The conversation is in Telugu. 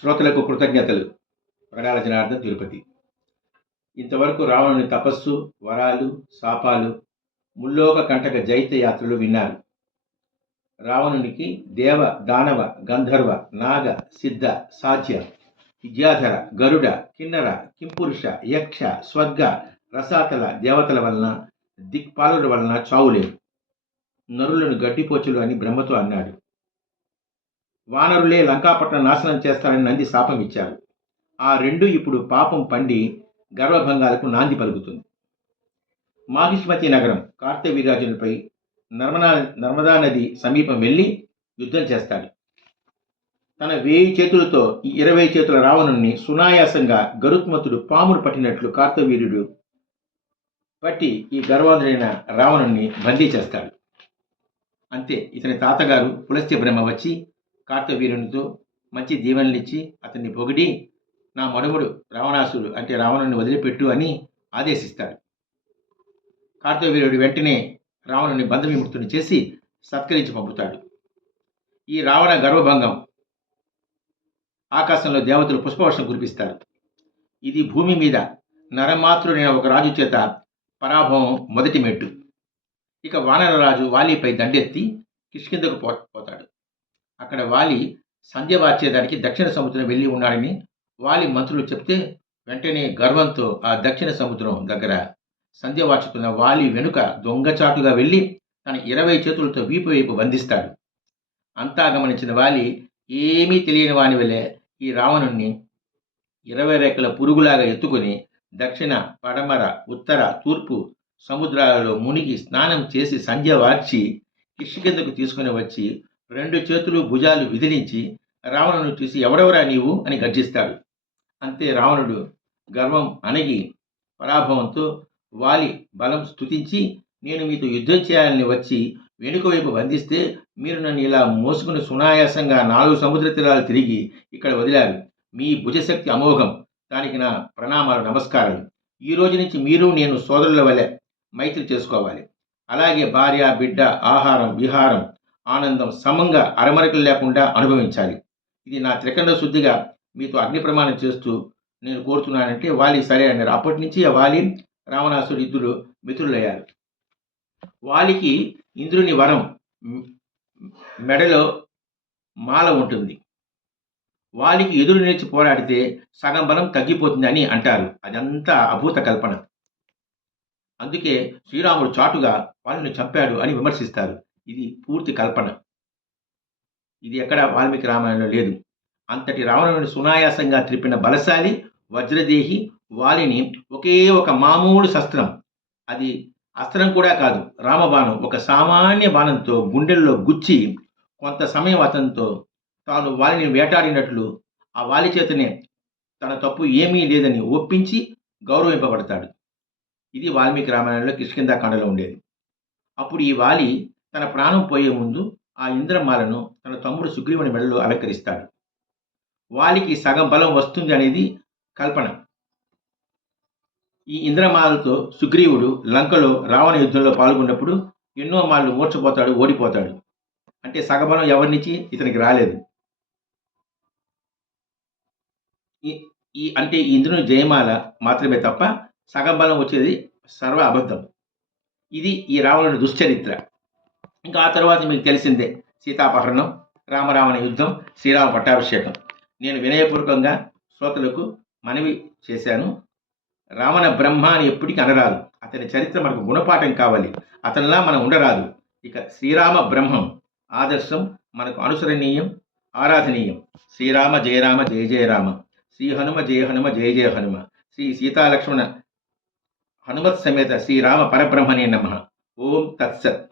శ్రోతలకు కృతజ్ఞతలు. ప్రగాఢ జనార్దన్ తిరుపతి. ఇంతవరకు రావణుని తపస్సు వరాలు శాపాలు ముల్లోక కంటక జైత్య యాత్రలు విన్నారు. రావణునికి దేవ దానవ గంధర్వ నాగ సిద్ధ సాధ్య విద్యాధర గరుడ కిన్నర కింపురుష యక్ష స్వర్గ రసాతల దేవతల వలన దిక్పాలుల వలన చావులేవు. నరులను గడ్డిపోచులు అని బ్రహ్మతో అన్నాడు. వానరులే లంకాపట్నం నాశనం చేస్తారని నంది శాపం ఇచ్చారు. ఆ రెండు ఇప్పుడు పాపం పండి గర్వభంగాలకు నాంది పలుకుతుంది. మాహిష్మతి నగరం కార్తవీరాజునిపై నర్మదా నర్మదా నది సమీపం వెళ్ళి యుద్ధం చేస్తాడు. తన వేయి చేతులతో ఈ ఇరవై చేతుల రావణుణ్ణి సునాయాసంగా గరుత్మతుడు పామును పట్టినట్లు కార్తవీర్యుడు పట్టి ఈ గర్వాంధుడైన రావణుణ్ణి బందీ చేస్తాడు. అంతే ఇతని తాతగారు పులస్త్య బ్రహ్మ వచ్చి కార్తవీరునితో మంచి దీవెనలిచ్చి అతన్ని పొగిడి నా మనుమడు రావణాసుడు అంటే రావణుని వదిలిపెట్టు అని ఆదేశిస్తాడు. కార్తవీరుడు వెంటనే రావణుని బంధవిముక్తుని చేసి సత్కరించి పంపుతాడు. ఈ రావణ గర్వభంగం ఆకాశంలో దేవతలు పుష్పవర్షం కురిపిస్తారు. ఇది భూమి మీద నరమాతృడైన ఒక రాజు చేత పరాభవం మొదటి మెట్టు. ఇక వానరరాజు వాలిపై దండెత్తి కిష్కిందకు పో పోతాడు. అక్కడ వాలి సంధ్య వార్చేదానికి దక్షిణ సముద్రం వెళ్ళి ఉన్నాడని వాలి మంత్రులు చెప్తే వెంటనే గర్వంతో ఆ దక్షిణ సముద్రం దగ్గర సంధ్య వార్చుతున్న వాలి వెనుక దొంగచాటుగా వెళ్ళి తన ఇరవై చేతులతో వీపు వైపు బంధిస్తాడు. అంతా గమనించిన వాలి ఏమీ తెలియని వాని వలె ఈ రావణుణ్ణి ఇరవై రేఖల పురుగులాగా ఎత్తుకొని దక్షిణ పడమర ఉత్తర తూర్పు సముద్రాలలో మునిగి స్నానం చేసి సంధ్య వార్చి కిష్కిందకు తీసుకుని వచ్చి రెండు చేతులు భుజాలు విదిలించి రావణుని చూసి ఎవడెవరా నీవు? అని గర్జిస్తాడు. అంతే రావణుడు గర్వం అణగి పరాభవంతో వాలి బలం స్తుతించి నేను మీతో యుద్ధం చేయాలని వచ్చి వెనుక వైపు బంధిస్తే మీరు నన్ను ఇలా మోసుకుని సునాయాసంగా నాలుగు సముద్ర తీరాలు తిరిగి ఇక్కడ వదిలారు. మీ భుజశక్తి అమోఘం. దానికి నా ప్రణామాలు నమస్కారాలు. ఈ రోజు నుంచి మీరు నేను సోదరుల వలె మైత్రి చేసుకోవాలి. అలాగే భార్య బిడ్డ ఆహారం విహారం ఆనందం సమంగా అరమరికలు లేకుండా అనుభవించాలి. ఇది నా త్రికండ శుద్ధిగా మీతో అగ్ని ప్రమాణం చేస్తూ నేను కోరుతున్నానంటే వాలి సరే అన్నారు. అప్పటి నుంచి ఆ వాలి రావణాసుడు ఇద్దరు మిత్రులయ్యారు. వాలికి ఇంద్రుని వరం మెడలో మాల ఉంటుంది. వాలికి ఎదురు నిలిచి పోరాడితే సగం బలం తగ్గిపోతుంది అని అంటారు. అదంతా అభూత కల్పన. అందుకే శ్రీరాముడు చాటుగా వాళ్ళని చంపాడు అని విమర్శిస్తారు. ఇది పూర్తి కల్పన. ఇది ఎక్కడ వాల్మీకి రామాయణంలో లేదు. అంతటి రావణుని సునాయాసంగా త్రిప్పిన బలశాలి వజ్రదేహి వాలిని ఒకే ఒక మామూలు శస్త్రం. అది అస్త్రం కూడా కాదు రామబాణం. ఒక సామాన్య బాణంతో గుండెల్లో గుచ్చి కొంత సమయం అతనితో తాను వాలిని వేటాడినట్లు ఆ వాలి చేతనే తన తప్పు ఏమీ లేదని ఒప్పించి గౌరవింపబడతాడు. ఇది వాల్మీకి రామాయణంలో కిష్కిందాకాండలో ఉండేది. అప్పుడు ఈ వాలి తన ప్రాణం పోయే ముందు ఆ ఇంద్రమాలను తన తమ్ముడు సుగ్రీవుని మెడలో అలంకరిస్తాడు. వాలికి సగం బలం వస్తుంది అనేది కల్పన. ఈ ఇంద్రమాలతో సుగ్రీవుడు లంకలో రావణ యుద్ధంలో పాల్గొన్నప్పుడు ఎన్నో మాళ్ళు మూర్చపోతాడు ఓడిపోతాడు. అంటే సగబలం ఎవరినిచ్చి ఇతనికి రాలేదు. ఈ- ఈ అంటే ఈ ఇంద్రుని జయమాల మాత్రమే తప్ప సగం బలం వచ్చేది సర్వ అబద్ధం. ఇది ఈ రావణుడి దుశ్చరిత్ర. ఇంకా ఆ తర్వాత మీకు తెలిసిందే సీతాపహరణం రామరావణ యుద్ధం శ్రీరామ పట్టాభిషేకం. నేను వినయపూర్వకంగా శ్రోతలకు మనవి చేశాను. రావణ బ్రహ్మ అని ఎప్పటికీ అనరాదు. అతని చరిత్ర మనకు గుణపాఠం కావాలి. అతనిలా మనం ఉండరాదు. ఇక శ్రీరామ బ్రహ్మం ఆదర్శం మనకు అనుసరణీయం ఆరాధనీయం. శ్రీరామ జయరామ జయ జయ రామ. శ్రీ హనుమ జయ హనుమ జయ జయ హనుమ. శ్రీ సీతాలక్ష్మణ హనుమత్ సమేత శ్రీరామ పరబ్రహ్మణే నమ. ఓం తత్సత్.